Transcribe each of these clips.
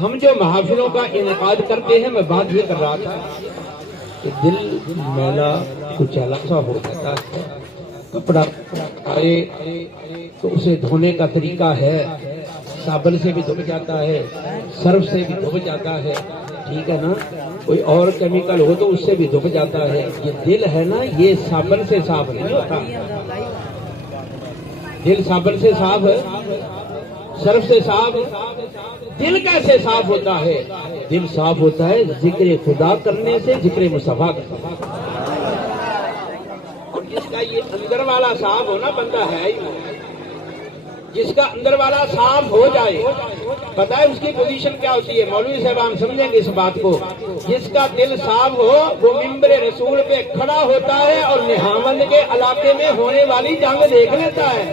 ہم جو محافلوں کا انعقاد کرتے ہیں، میں بات یہ کر رہا تھا کہ دل میلا کچیلا سا ہو جاتا ہے، کپڑا آئے تو اسے دھونے کا طریقہ ہے، صابن سے بھی دھو جاتا ہے، سرف سے بھی دھو جاتا ہے، ٹھیک ہے نا، کوئی اور کیمیکل ہو تو اس سے بھی دھو جاتا ہے۔ یہ دل ہے نا، یہ صابن سے صاف نہیں ہوتا۔ دل صابن سے صاف ہے، سرف سے صاف، دل کیسے صاف ہوتا ہے؟ دل صاف ہوتا ہے ذکر خدا کرنے سے، ذکر مصطفیٰ کرنے سے۔ اور جس کا یہ اندر والا صاف ہونا، بندہ ہے ہی نہیں۔ جس کا اندر والا صاف ہو جائے، پتہ ہے اس کی پوزیشن کیا ہوتی ہے؟ مولوی صاحبان سمجھیں گے اس بات کو۔ جس کا دل صاف ہو وہ منبر رسول پہ کھڑا ہوتا ہے اور نہاوند کے علاقے میں ہونے والی جنگ دیکھ لیتا ہے۔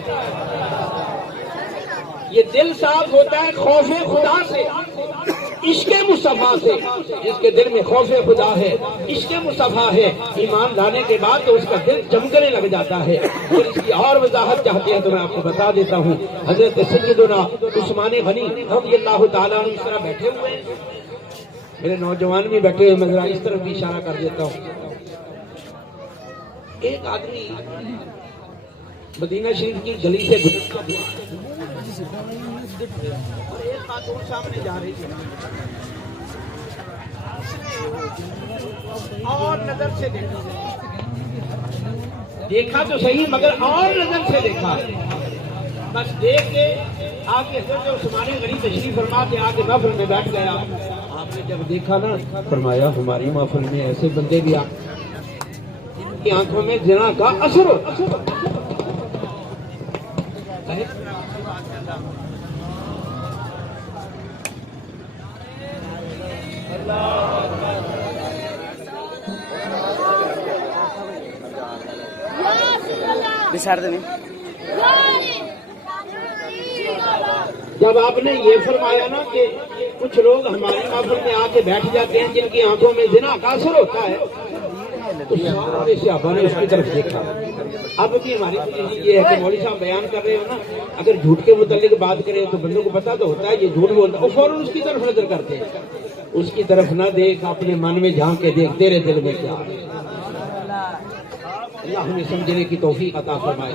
یہ دل صاف ہوتا ہے خوف خدا سے، عشق مصطفیٰ سے۔ جس کے دل میں خوف خدا ہے، عشق مصطفیٰ ہے، ایمان لانے کے بعد تو اس کا دل چمکنے لگ جاتا ہے۔ اور اس کی اور وضاحت چاہتے ہیں تو میں آپ کو بتا دیتا ہوں۔ حضرت سیدنا عثمان غنی رضی اللہ تعالیٰ عنہ اس طرح بیٹھے ہوئے ہیں، میرے نوجوان بھی بیٹھے ہوئے، میں ذرا اس طرف بھی اشارہ کر دیتا ہوں۔ ایک آدمی مدینہ شریف کی گلی سے گزرتا اور ایک خاتون سامنے جا رہی تھی، اور نظر سے دیکھا تو صحیح، مگر اور نظر سے دیکھا، بس دیکھ کے آگے حضرت عثمان غنی تشریف فرما کے آگے محفل میں بیٹھ گیا۔ آپ نے جب دیکھا نا، فرمایا ہماری محفل میں ایسے بندے بھی جن کی آنکھوں میں زنا کا اثر ہو۔ جب آپ نے یہ فرمایا نا کہ کچھ لوگ ہماری محفل میں آ کے بیٹھ جاتے ہیں جن کی آنکھوں میں زنا کا اثر ہوتا ہے، تو سارے صحابہ نے اس کی طرف دیکھا۔ اب بھی ہماری یہ ہے کہ مولوی صاحب بیان کر رہے ہو نا، اگر جھوٹ کے متعلق بات کریں تو بندوں کو پتا تو ہوتا ہے یہ جھوٹ بولتا ہے، وہ فوراً اس کی طرف نظر کرتے ہیں۔ اس کی طرف نہ دیکھ، اپنے من میں جھانک کے دیکھ تیرے دل میں کیا ہے۔ اللہ ہمیں سمجھنے کی توفیق عطا فرمائے۔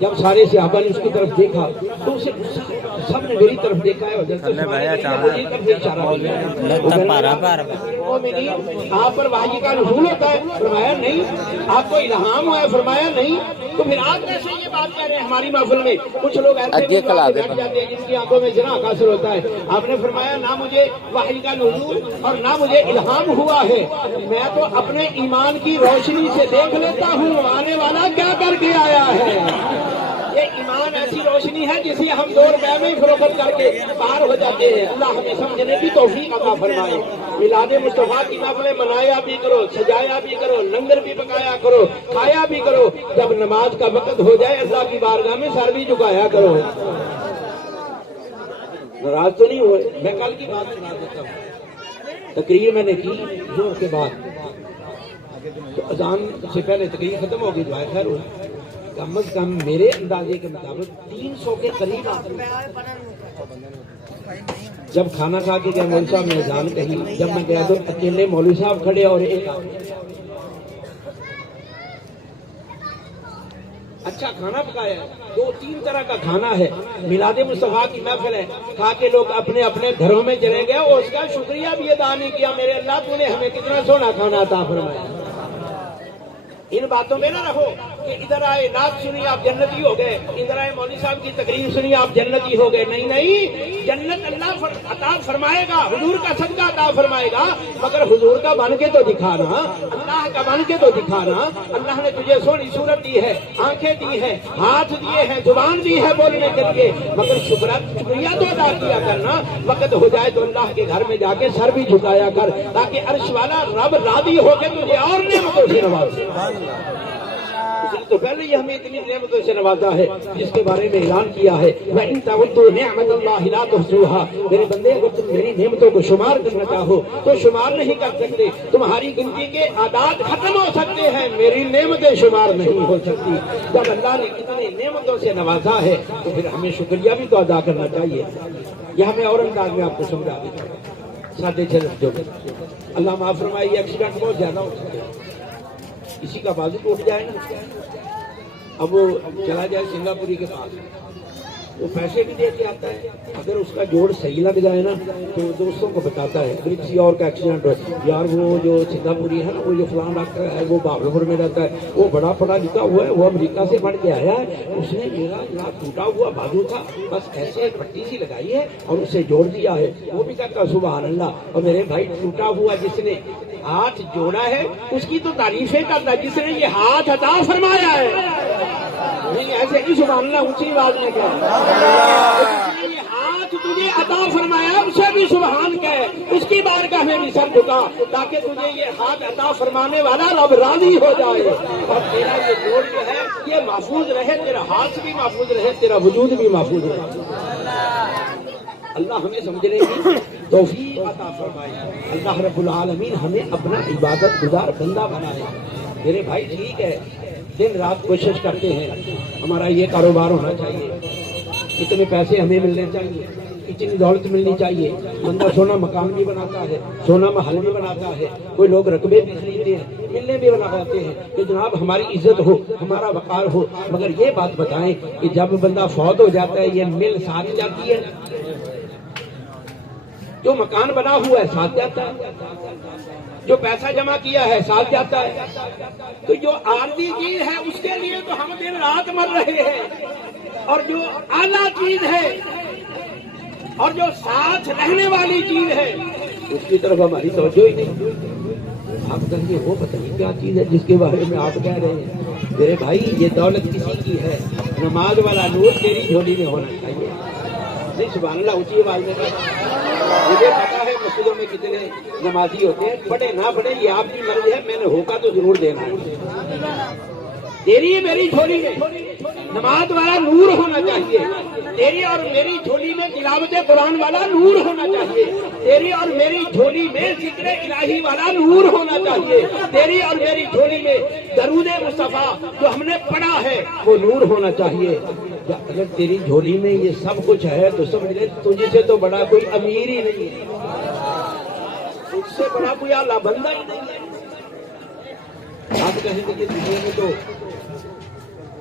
جب سارے صحابہ نے اس کی طرف دیکھا تو اسے سب نے میری طرف دیکھا ہے، آپ پر وحی کا نزول ہوتا ہے؟ فرمایا نہیں۔ آپ کو الہام ہوا ہے؟ فرمایا نہیں۔ تو پھر آپ کیسے یہ بات کہہ رہے ہیں ہماری محفل میں؟ کچھ لوگ ایسے بھی بیٹھ جاتے ہیں جن کی آنکھوں میں زنا کا اثر ہوتا ہے۔ آپ نے فرمایا نہ مجھے وحی کا نزول اور نہ مجھے الہام ہوا ہے، میں تو اپنے ایمان کی روشنی سے دیکھ لیتا ہوں آنے والا کیا کر کے آیا ہے۔ یہ ایمان ایسی روشنی ہے جسے ہم 2 روپے میں فروخت کر کے پار ہو جاتے ہیں۔ اللہ ہمیں سمجھنے کی توفیق عطا فرمائے۔ میلاد مصطفیٰ کی محفلیں منایا بھی کرو، سجایا بھی کرو، لنگر بھی پکایا کرو، کھایا بھی کرو۔ جب نماز کا وقت ہو جائے اللہ کی بارگاہ میں سر بھی جھکایا کرو۔ ناراض تو نہیں ہوئے؟ میں کل کی بات سنا دیتا ہوں۔ تقریر میں نے کی زور کے بعد، تو اذان سے پہلے تقریر ختم ہو گئی، دعائے خیر ہوئی۔ کم از کم میرے اندازے کے مطابق 300 کے قریب آدمی جب کھانا کھا کے گیا، مولوی صاحب نے اذان کہی، جب میں گیا تو اکیلے مولوی صاحب کھڑے اور ایک اچھا کھانا پکایا، 2-3 طرح کا کھانا ہے۔ میلاد مصطفیٰ کی محفل ہے، کھا کے لوگ اپنے اپنے گھروں میں چلے گئے اور اس کا شکریہ بھی ادا نہیں کیا، میرے اللہ تو نے ہمیں کتنا سونا کھانا عطا فرمایا۔ ان باتوں میں نہ رہو کہ ادھر آئے نعت سنی آپ جنتی ہو گئے، ادھر آئے مولوی صاحب کی تقریر سنی آپ جنتی ہو گئے۔ نہیں نہیں، جنت اللہ عطا فرمائے گا، حضور کا صدقہ عطا فرمائے گا، مگر حضور کا بن کے تو دکھانا، اللہ کا بن کے تو دکھانا۔ اللہ نے تجھے سونی صورت دی ہے، آنکھیں دی ہیں، ہاتھ دیے ہیں، زبان دی ہے بولنے کے لیے، مگر شکریہ تو ادا کیا کرنا۔ وقت ہو جائے تو اللہ کے گھر میں جا کے سر بھی جھکایا کر، تاکہ عرش والا رب راضی ہو کے تجھے اور نعمتوں سے نوازے۔ اس نے تو پہلے ہی ہمیں اتنی نعمتوں سے نوازا ہے جس کے بارے میں اعلان کیا ہے وَإِن تَعُدُّوا نِعْمَتَ اللَّهِ لَا تُحْصُوهَا، میرے بندے اگر تم میری نعمتوں کو شمار کرنا چاہو تو شمار نہیں کر سکتے، تمہاری گنتی کے اعداد ختم ہو سکتے ہیں، میری نعمتیں شمار نہیں ہو سکتی۔ جب اللہ نے اتنی نعمتوں سے نوازا ہے تو پھر ہمیں شکریہ بھی تو ادا کرنا چاہیے۔ یہ ہمیں اور انداز میں آپ کو سمجھا دیتا ہوں۔ 6:30 جو اللہ معاف فرمائے، یہ ایکسیڈنٹ بہت زیادہ ہو سکتے ہیں، کسی کا بازو ٹوٹ جائے نا، اب وہ چلا جائے سنگاپوری کے پاس، وہ پیسے بھی دے کے آتا ہے، اگر اس کا جوڑ صحیح لگ جائے نا تو دوستوں کو بتاتا ہے اگر کسی اور کا ایکسیڈنٹ ہو، یار وہ جو سنگاپوری ہے نا، وہ جو فلاں ڈاکٹر ہے وہ بابلپور میں رہتا ہے، وہ بڑا پڑھا لکھا ہوا ہے، وہ امریکہ سے پڑھ کے آیا ہے، اس نے میرا یہاں ٹوٹا ہوا بازو تھا، بس ایسے پٹی سی لگائی ہے اور اسے جوڑ دیا ہے۔ وہ بھی کہتا سبحان اللہ۔ اور میرے بھائی ٹوٹا ہوا جس نے ہاتھ جوڑا ہے اس کی تو تعریفیں کرتا ہے جس نے یہ ہاتھ عطا فرمایا ہے، نہیں ایسے نہیں سبحان اللہ اونچی آواز میں کہا، جس نے یہ ہاتھ تجھے عطا فرمایا اسے بھی سبحان کہے، اس کی بارگاہ میں بھی سر جھکا تاکہ تجھے یہ ہاتھ عطا فرمانے والا رب راضی ہو جائے اور تیرا یہ جوڑ جو ہے یہ محفوظ رہے، تیرا ہاتھ بھی محفوظ رہے، تیرا وجود بھی محفوظ رہے۔ اللہ ہمیں سمجھنے کی توفیق عطا فرمائے، اللہ رب العالمین ہمیں اپنا عبادت گزار بندہ بنائے۔ میرے بھائی ٹھیک ہے، دن رات کوشش کرتے ہیں ہمارا یہ کاروبار ہونا چاہیے، اتنے پیسے ہمیں ملنے چاہیے، اتنی دولت ملنی چاہیے، بندہ سونا مکان بھی بناتا ہے، سونا محل بھی بناتا ہے، کوئی لوگ رقبے بھی خریدتے ہیں، ملنے بھی بناتے ہیں کہ جناب ہماری عزت ہو، ہمارا وقار ہو، مگر یہ بات بتائیں کہ جب بندہ فوت ہو جاتا ہے یہ مل ساتھ جاتی ہے؟ جو مکان بنا ہوا ہے ساتھ جاتا ہے، جو پیسہ جمع کیا ہے ساتھ جاتا ہے، تو جو عارضی چیز ہے اس کے لیے تو ہم دن رات مر رہے ہیں، اور جو اعلیٰ چیز ہے اور جو ساتھ رہنے والی چیز ہے اس کی طرف ہماری توجہ ہی نہیں۔ آپ کہیں گے وہ پتہ نہیں کیا چیز ہے جس کے بارے میں آپ کہہ رہے ہیں؟ میرے بھائی یہ دولت کسی کی ہے، نماز والا نور تیری جھولی میں ہونا چاہیے۔ نہیں سبحان اللہ اونچی آواز میں مجھے پتا ہے مسجدوں میں کتنے نمازی ہوتے ہیں، پڑھے نہ پڑھے یہ آپ کی مرضی ہے، میں نے ہوگا تو ضرور دینا ہے۔ تیری میری جھولی میں نماز والا نور ہونا چاہیے، تیری اور میری جھولی میں تلاوت قرآن والا نور ہونا چاہیے، تیری اور میری جھولی میں ذکر الہی والا نور ہونا چاہیے، تیری اور میری جھولی میں درود مصطفیٰ جو ہم نے پڑھا ہے وہ نور ہونا چاہیے۔ اگر تیری جھولی میں یہ سب کچھ ہے تو سمجھ لے تجھ سے تو بڑا کوئی امیر ہی نہیں ہے، تجھ سے بڑا کوئی اعلیٰ بندہ ہی نہیں ہے۔ آپ کہیں گے کہ دنیا میں تو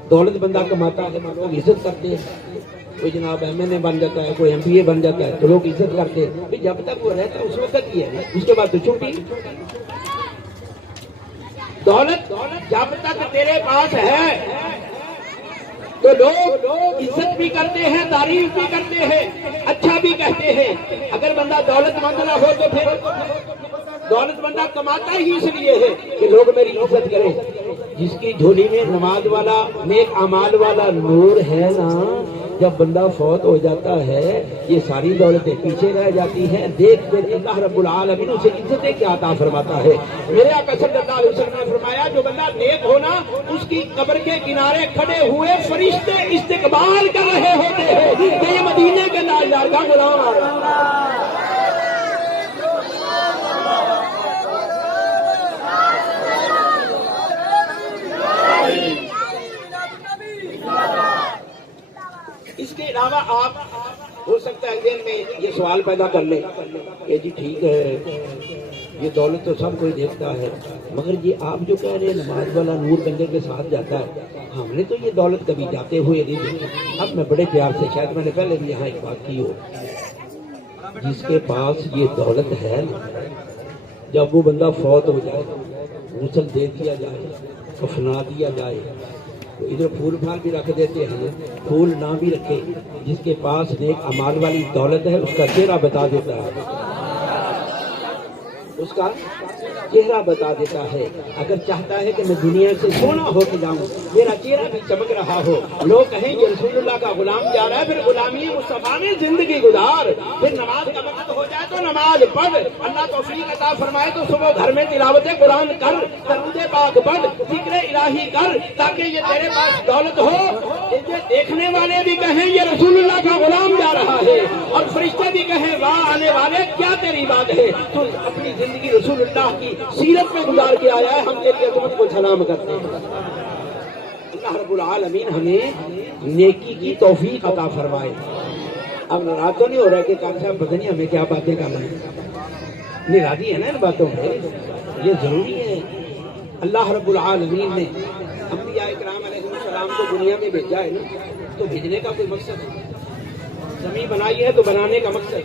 دولت بندہ کماتا ہے لوگ عزت کرتے ہیں، کوئی جناب MNA بن جاتا ہے، کوئی MBA بن جاتا ہے تو لوگ عزت کرتے ہیں، جب تک وہ رہتا ہے اس وقت ہی ہے، اس کے بعد تو چھوٹی۔ دولت جب تک تیرے پاس ہے تو لوگ عزت بھی کرتے ہیں، تعریف بھی کرتے ہیں، اچھا بھی کہتے ہیں۔ اگر بندہ دولت مند نہ ہو تو پھر دولت بندہ کماتا ہی اس لیے ہے کہ لوگ میری عزت کریں۔ جس کی جھولی میں نماز والا نیک اعمال والا نور ہے نا، جب بندہ فوت ہو جاتا ہے یہ ساری دولتیں پیچھے رہ جاتی ہیں۔ دیکھ کر اللہ رب العالمین اسے عزتیں کیا عطا فرماتا ہے۔ میرے آقا صلی اللہ علیہ وسلم نے فرمایا جو بندہ نیک ہونا اس کی قبر کے کنارے کھڑے ہوئے فرشتے استقبال کر رہے ہوتے ہیں کہ یہ مدینے کے تاجدار کا غلام آ رہا ہے۔ اس کے علاوہ آپ ہو سکتا ہے ذہن میں یہ سوال پیدا کر لیں کہ جی ٹھیک ہے یہ دولت تو سب کوئی دیکھتا ہے، مگر یہ آپ جو کہہ رہے ہیں نماز والا نور بندے کے ساتھ جاتا ہے، ہم نے تو یہ دولت کبھی جاتے ہوئے نہیں دیکھی۔ اب میں بڑے پیار سے، شاید میں نے پہلے بھی یہاں ایک بات کی ہو، جس کے پاس یہ دولت ہے جب وہ بندہ فوت ہو جائے غسل دے دیا جائے، کفنا دیا جائے، تو ادھر پھول پھال بھی رکھ دیتے ہیں، پھول نہ بھی رکھے، جس کے پاس نیک اعمال والی دولت ہے اس کا چہرہ بتا دیتا ہے، اس کا چہرہ بتا دیتا ہے۔ اگر چاہتا ہے کہ میں دنیا سے سونا ہو کے جاؤں، میرا چہرہ بھی چمک رہا ہو، لوگ کہیں کہ رسول اللہ کا غلام جا رہا ہے، پھر غلامی مصطفیٰ میں زندگی گزار، پھر نماز کا وقت ہو جائے تو نماز پڑھ، اللہ توفیق عطا فرمائے تو صبح گھر میں تلاوت قرآن کر، درود پاک پڑھ، ذکر الہی کر، تاکہ یہ تیرے پاس دولت ہو، یہ دیکھنے والے بھی کہیں یہ رسول اللہ کا غلام جا رہا ہے، اور فرشتے بھی کہیں واہ آنے والے کیا تیری بات ہے، تو اپنی زندگی رسول اللہ کی سیرت میں گزار کے آیا ہے، ہم تیری عظمت کو سلام کرتے ہیں۔ اللہ رب العالمین ہمیں نیکی کی توفیق عطا فرمائے۔ اب ناراض تو نہیں ہو رہا کہ کان صاحب پتہ نہیں ہمیں کیا باتیں کر رہے ہیں، ناراضی ہے نا ان باتوں میں، یہ ضروری ہے۔ اللہ رب العالمین نے انبیاء کرام علیہ السلام کو دنیا میں بھیجا ہے نا، تو بھیجنے کا کوئی مقصد ہے، زمین بنائی ہے تو بنانے کا مقصد ہے،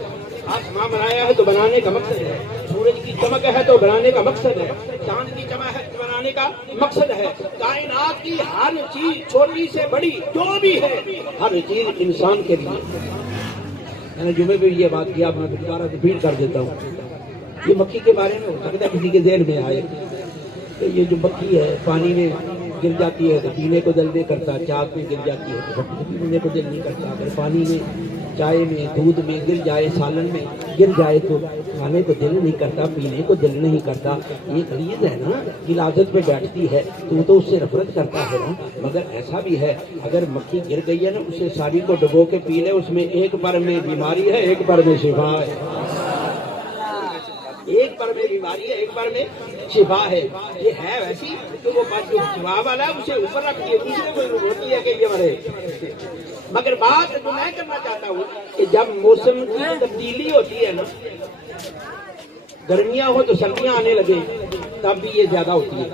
آسمان بنایا ہے تو بنانے کا مقصد ہے، سورج کی چمک ہے تو بنانے کا مقصد ہے، چاند کی چمک ہے تو بنانے کا مقصد ہے، کائنات کی ہر چیز چھوٹی سے بڑی جو بھی ہے ہر چیز انسان کے لیے۔ میں نے جمعے پہ یہ بات کیا، میں دوبارہ ریپیٹ کر دیتا ہوں، یہ مکھی کے بارے میں ہو سکتا ہے کسی کے ذہن میں آئے کہ یہ جو مکھی ہے پانی میں گر جاتی ہے تو پینے کو دل نہیں کرتا، چاک میں گر جاتی ہے تو پینے کو دل نہیں کرتا، اگر پانی میں چائے میں دودھ میں گر جائے سالن میں گر جائے تو کھانے کو دل نہیں کرتا، پینے کو دل نہیں کرتا۔ یہ غریز ہے نا، غلاظت پہ بیٹھتی ہے تو اس سے نفرت کرتا ہے نا، مگر ایسا بھی ہے اگر مکھی گر گئی ہے نا اسے ساری کو ڈبو کے پی لے، اس میں ایک پر میں بیماری ہے ایک پر میں شفا ہے، ایک پر میں بیماری ہے ایک پر میں شفا ہے۔ یہ ہے ویسی تو وہ بات جو شفا والا ہے اسے اوپر رکھ دیے، دوسرے کو ہوتی ہے کہ یہ مرے۔ مگر بات جو میں کرنا چاہتا ہوں کہ جب موسم کی تبدیلی ہوتی ہے نا، گرمیاں ہو تو سردیاں آنے لگے تب بھی یہ زیادہ ہوتی ہے،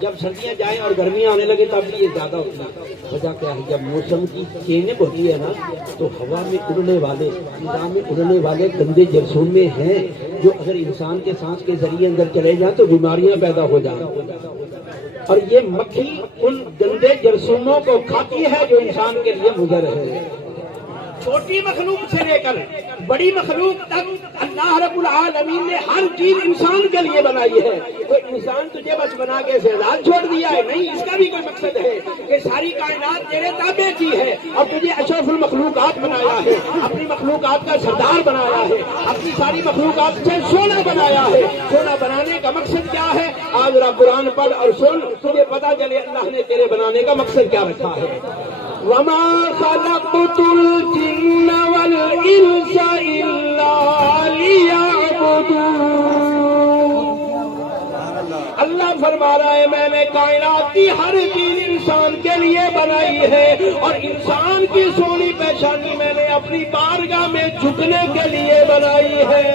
جب سردیاں جائیں اور گرمیاں آنے لگے تب بھی یہ زیادہ ہوتی ہے۔ وجہ کیا ہے؟ جب موسم کی چینج ہوتی ہے نا تو ہوا میں اڑنے والے، فضا میں اڑنے والے گندے جرثومے ہیں جو اگر انسان کے سانس کے ذریعے اندر چلے جائیں تو بیماریاں پیدا ہو جائیں، اور یہ مکھی ان گندے جرثوموں کو کھاتی ہے جو انسان کے لیے مضر ہے۔ چھوٹی مخلوق سے لے کر بڑی مخلوق تک اللہ رب العالمین نے ہر چیز انسان کے لیے بنائی ہے۔ کوئی انسان تجھے بس بنا کے استعداد چھوڑ دیا ہے نہیں، اس کا بھی کوئی مقصد ہے کہ ساری کائنات تیرے تابع کی ہے اور تجھے اشرف المخلوقات بنایا ہے، اپنی مخلوقات کا سردار بنایا ہے، اپنی ساری مخلوقات سے سونا بنایا ہے۔ سونا بنانے کا مقصد کیا ہے؟ آج ذرا قرآن پڑھ اور سن، تجھے پتا چلے اللہ نے تیرے بنانے کا مقصد کیا رکھا ہے۔ وما خلقت الجن والانس الا ليعبدون۔ اللہ فرما رہا ہے میں نے کائنات کی ہر چیز انسان کے لیے بنائی ہے، اور انسان کی سونی پیشانی میں نے اپنی بارگاہ میں جھکنے کے لیے بنائی ہے۔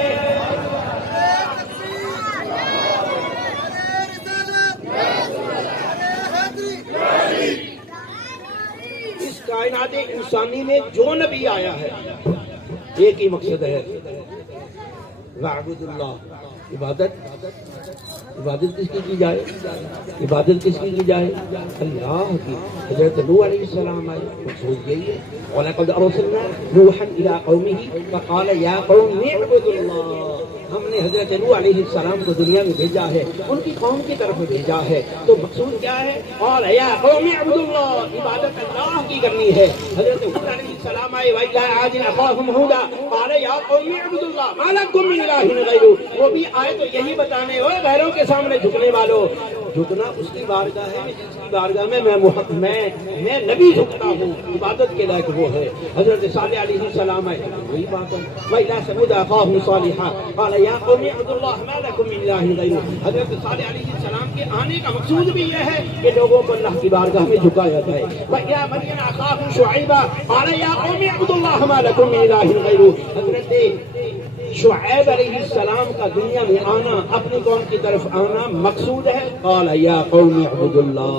کائنات انسانی میں جو نبی آیا ہے ایک ہی مقصد ہے، وَاعْبُدُ اللَّهِ، عبادت کس کی جائے؟ عبادت کس کی جائے؟ اللہ کی۔ حضرت نوح علیہ السلام آئے، مقصود یہی ہے، وَلَقَدْ أَرْسَلْنَا نُوحًا إِلَىٰ قَوْمِهِ فَقَالَ يَا قَوْمِ اعْبُدُوا اللَّهَ۔ ہم نے حضرت نوح علیہ السلام کو دنیا میں بھیجا ہے، ان کی قوم کی طرف بھیجا ہے، تو مقصود کیا ہے؟ قال یا قوم اعبدوا اللہ، عبادت اللہ کی کرنی ہے۔ حضرت ہود علیہ السلام آئے، وَإِلَىٰ عَادٍ أَخَاهُمْ هُودًا قَالَ يَا قَوْمِ اعْبُدُوا اللَّهَ مَا لَكُم مِّنْ إِلَٰهٍ غَيْرُهُ۔ وہ بھی آئے تو یہی بتانے ہو غیروں کے سامنے جھکنے والوں، جھکنا اس کی بارگاہ ہے جس کی بارگاہ میں میں نبی جھکتا ہوں، عبادت کے لائق وہ ہے۔ حضرت صالح علیہ السلام آئے، وہی بات ہے، وَإِلَىٰ ثَمُودَ أَخَاهُمْ صَالِحًا قَالَ يَا قَوْمِ اعْبُدُوا اللَّهَ مَا لَكُم مِّنْ إِلَٰهٍ غَيْرُهُ۔ حضرت صالح علیہ السلام کے آنے کا مقصود بھی یہ ہے کہ لوگوں کو اللہ کی بارگاہ میں جھکایا جائے۔ وَإِلَىٰ مَدْيَنَ أَخَاهُمْ شُعَيْبًا قَالَ يَا قَوْمِ اعْبُدُوا اللَّهَ مَا لَكُم مِّنْ إِلَٰهٍ غَيْرُهُ۔ حضرت شعیب علیہ السلام کا دنیا میں آنا، اپنی قوم کی طرف آنا مقصود ہے۔ قال یا قوم اعبدوا اللہ،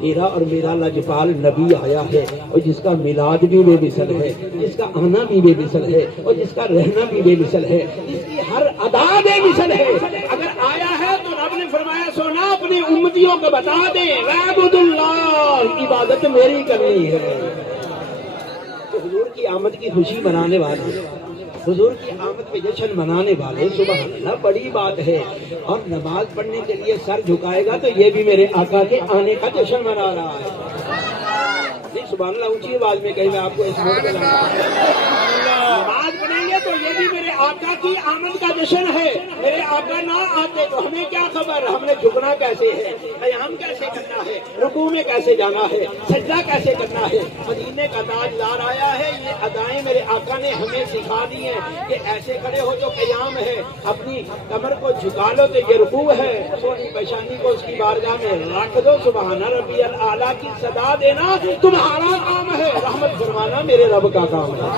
تیرا اور میرا لاجپال نبی آیا ہے، اور جس کا میلاد بھی بے مثل ہے، جس کا آنا بھی بے مثل ہے، اور جس کا رہنا بھی بے مثل ہے، جس کی ہر ادا بے مثل ہے۔ اگر آیا ہے تو رب نے فرمایا سونا اپنی امتیوں کو بتا دیں اعبدوا اللہ، عبادت میری کرنی ہے۔ تو حضور کی آمد کی خوشی منانے والے، حضور کی آمد پہ جشن منانے والے، سبحان اللہ، بڑی بات ہے۔ اور نماز پڑھنے کے لیے سر جھکائے گا تو یہ بھی میرے آقا کے آنے کا جشن منا رہا ہے۔ نہیں سبحان اللہ، اونچی آواز میں کہیں میں آپ کو اس موقع پہ نماز پڑھیں گے تو یہ بھی میرے آقا کی آمد کا جشن ہے، میرے آقا نہ آتے تو ہمیں کیا خبر، ہم نے جھکنا کیسے ہے، قیام کیسے کرنا ہے، رکوع میں کیسے جانا ہے، سجدہ کیسے کرنا ہے۔ مدینے کا تاجدار آیا ہے، یہ ادائیں میرے آقا نے ہمیں سکھا دی ہیں کہ ایسے کھڑے ہو تو قیام ہے، اپنی کمر کو جھکا لو تو یہ رکوع ہے، سونی پیشانی کو اس کی بارگاہ میں رکھ دو، سبحان ربی الاعلیٰ کی صدا دینا تمہارا کام ہے، رحمت فرمانا میرے رب کا کام ہے۔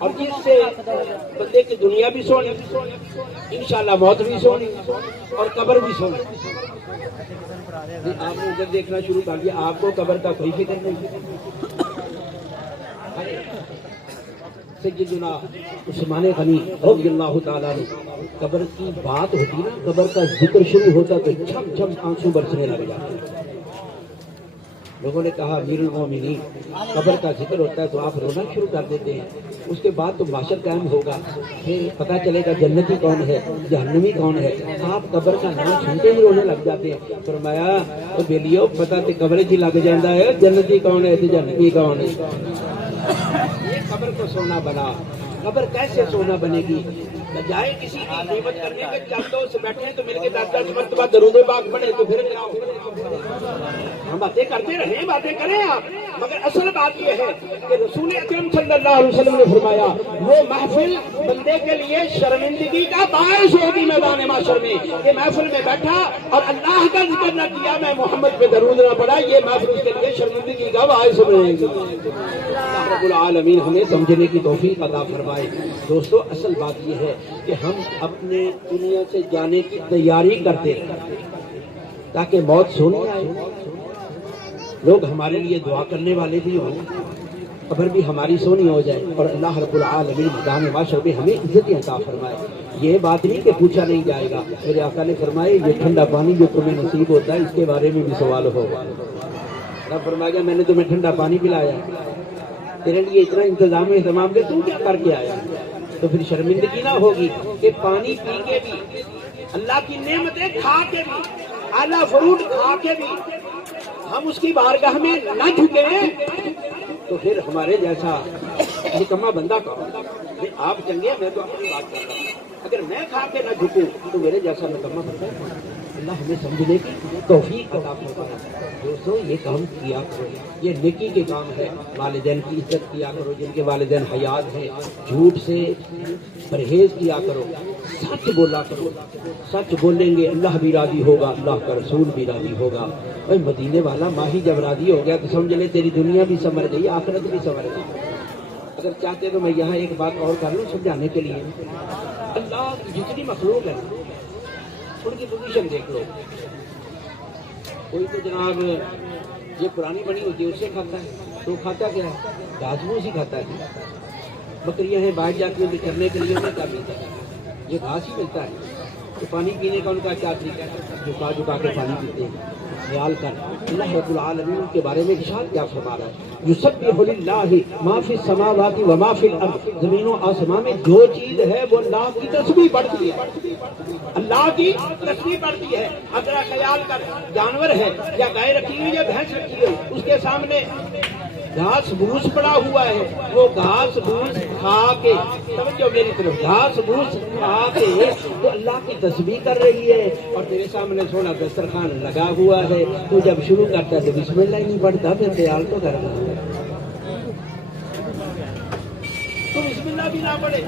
اور جس سے بندے کی دنیا بھی سونی، انشاءاللہ موت بھی سونی اور قبر بھی سونی۔ آپ نے ادھر دیکھنا شروع کر دیا، آپ کو قبر کا کوئی فکر نہیں۔ سیدنا عثمان غنی رضی اللہ تعالیٰ عنہ، قبر کی بات ہوتی نا، قبر کا ذکر شروع ہوتا تو چھم چھم آنسو برسنے لگ جاتے۔ لوگوں نے کہا امیر المومنین، قبر کا ذکر ہوتا ہے تو آپ رونا شروع کر دیتے ہیں، اس کے بعد تو محشر قائم ہوگا، پھر پتہ چلے گا جنتی کون ہے جہنمی کون ہے، آپ قبر کا نام سنتے ہی رونے لگ جاتے ہیں۔ فرمایا او بیلیو، پتہ تے قبر ہی لگ جاتا ہے جنتی کون ہے جہنمی کون ہے۔ یہ قبر کو سونا بنا، قبر کیسے سونا بنے گی؟ بجائے کسی کی غیبت کرنے کے چند دوست بیٹھے ہیں تو مل کے 10 مرتبہ درود پاک پڑھے تو پھر کیا ہو؟ ہم باتیں کرتے رہیں، باتیں کریں آپ، مگر اصل بات یہ ہے کہ رسول اکرم صلی اللہ علیہ وسلم نے فرمایا وہ محفل بندے کے لیے شرمندگی کا باعث ہوگی میدان محشر میں، کہ محفل میں بیٹھا اور اللہ کا ذکر نہ کیا، میں محمد پہ درود نہ پڑھا، یہ محفل اس کے لیے شرمندگی کا باعث بنے گی۔ اللہ رب العالمین ہمیں سمجھنے کی توفیق عطا فرمائے۔ دوستو اصل بات یہ ہے کہ ہم اپنے دنیا سے جانے کی تیاری کرتے ہیں تاکہ موت سونی آئے، لوگ ہمارے لیے دعا کرنے والے بھی ہوں، قبر بھی ہماری سونی ہو جائے، اور اللہ رب العالمین میدان محشر میں ہمیں عزت عطا فرمائے۔ یہ بات نہیں کہ پوچھا نہیں جائے گا، میرے آقا نے فرمائے یہ ٹھنڈا پانی جو تمہیں نصیب ہوتا ہے اس کے بارے میں بھی سوال ہوگا۔ رب فرمائے گا میں نے تمہیں ٹھنڈا پانی پلایا، تیرے لیے اتنا انتظام اہتمام کے تم کیا کر کے آیا؟ تو پھر شرمندگی نہ ہوگی کہ پانی پی کے بھی، اللہ کی نعمتیں کھا کے بھی، اعلیٰ فروٹ کھا کے بھی ہم اس کی بارگاہ میں نہ جھکیں تو پھر ہمارے جیسا نکما بندہ کہو۔ آپ چنگے، میں تو اپنی بات کر رہا ہوں، اگر میں کھا کے نہ جھکوں تو میرے جیسا نکما بندہ ہے۔ اللہ ہمیں سمجھنے کی توفیق عطا فرمائے۔ دوستو یہ کام کیا کرو، یہ نیکی کے کام ہے، والدین کی عزت کیا کرو، جن کے والدین حیات ہیں، جھوٹ سے پرہیز کیا کرو، سچ بولا کرو، سچ بولیں گے اللہ بھی راضی ہوگا، اللہ کا رسول بھی راضی ہوگا۔ اور مدینے والا ماہی جب راضی ہو گیا تو سمجھ لے تیری دنیا بھی سنور گئی، آخرت بھی سنور گئی۔ اگر چاہتے تو میں یہاں ایک بات اور کر لوں سمجھانے کے لیے، اللہ کی جتنی مخلوق ہے ان کی پوزیشن دیکھ لو۔ کوئی تو جناب یہ پرانی بنی ہوتی ہے اس سے کھاتا ہے، تو کھاتا کیا ہے؟ گھاس پھوس ہی کھاتا ہے۔ بکریاں ہیں باہر جاتی ہیں چرنے کے لیے، انہیں کیا ملتا ہے؟ یہ گھاس ہی ملتا ہے۔ تو پانی پینے کا ان کا کیا طریقہ ہے؟ جھکا جھکا کے پانی پیتے ہیں۔ خیال کر اللہ رب العالمین کے بارے میں ارشاد کیا فرما رہا ہے؟ یسبح للہ ما فی السماوات و ما فی الارض، زمین و آسمان میں جو چیز ہے وہ اللہ کی تسبیح پڑھتی ہے، اللہ کی تسبیح پڑھتی ہے۔ اب ذرا خیال کر، جانور ہے یا گائے رکھی ہوئی یا بھینس رکھی ہوئی، اس کے سامنے گھاس بھوس پڑا ہوا ہے، وہ گھاس بھوس کھا کے، سمجھو میری طرف، گھاس بھوس کھا کے تو اللہ کی تسبیح کر رہی ہے، اور تیرے سامنے سونا دسترخوان لگا ہوا ہے، تو جب شروع کرتا ہے تو بسم اللہ ہی نہیں پڑھتا، پھر خیال تو کرنا ہے، تو بسم اللہ بھی نہ پڑھے۔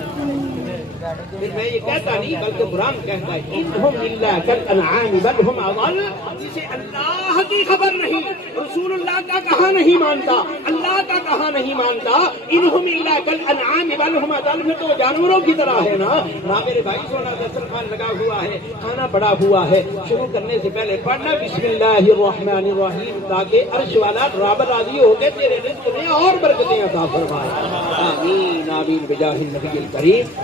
پھر میں یہ کہتا نہیں بلکہ قرآن کہتا ہے انہم الا کالانعام بل ہم اضل، جسے اللہ کی خبر نہیں، رسول اللہ کا کہا نہیں مانتا، اللہ کا کہا نہیں مانتا، انہم الا کالانعام بل ہم اضل، میں تو جانوروں کی طرح ہے نا۔ میرے بھائی سونا دسترخوان لگا ہوا ہے، کھانا پڑا ہوا ہے، شروع کرنے سے پہلے پڑھنا بسم اللہ الرحمن الرحیم، تاکہ عرش والا رب راضی ہو کے تیرے رزق میں اور برکتیں عطا فرمائے۔ آمین آمین بجاہ النبی الکریم۔